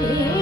Yeah.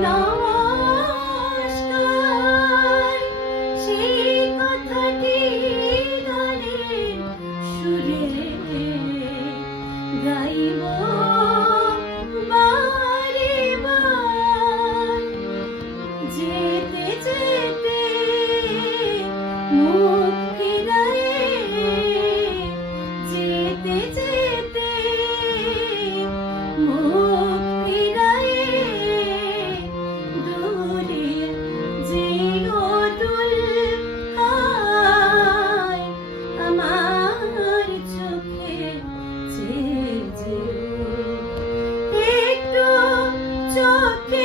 No. took it.